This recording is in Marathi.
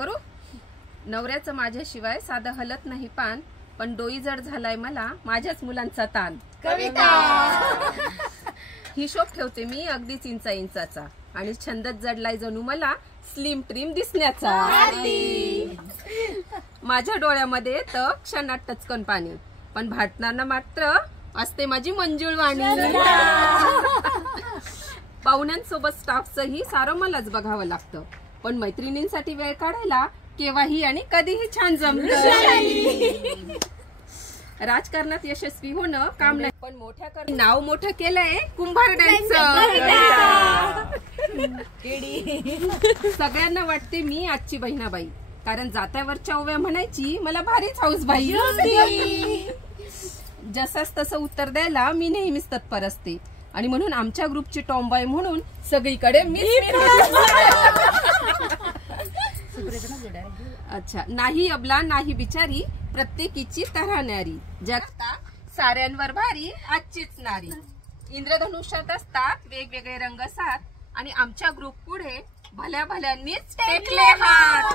करू नवऱ्याचं माझ्याशिवाय साधं हलत नाही पान, पण डोई जड झालाय मला माझ्याच मुलांचा ताण. कविता हिशोब ठेवते मी अगदीच इंचा इंचाचा, आणि छंदच जडलाय जणू मला स्लिम ट्रिम दिसण्याचा. माझ्या डोळ्यामध्ये तर क्षणात टचकन पाणी, पण भाटणारा मात्र असते माझी मंजुळ वाणी. पाहुण्यांसोबत स्टाफचंही सारं मलाच बघावं लागतं, पण मैत्रिणींसाठी वेळ काढायला केव्हाही आणि कधीही छान जमतं. राजकारणात यशस्वी होणं काम नाही, पण नाव मोठं केलंय कुंभारड्यांचं. सगळ्यांना वाटते मी आजची बहिणाबाई, कारण जात्यावरच्या ओव्या म्हणायची मला भारीच हाऊस बाई. जसाच तसं उत्तर द्यायला मी नेहमीच तत्पर असते, आणि म्हणून आमच्या ग्रुपची टॉमबाई म्हणून सगळीकडे अच्छा नाही अबला नाही बिचारी, प्रत्येकीची तऱ्हाणारी, जगतात साऱ्यांवर भारी आजचीच नारी. इंद्रधनुष्यात असतात वेगवेगळे रंग सात, आणि आमच्या ग्रुप पुढे भल्या भल्यांनीच टेकले हात.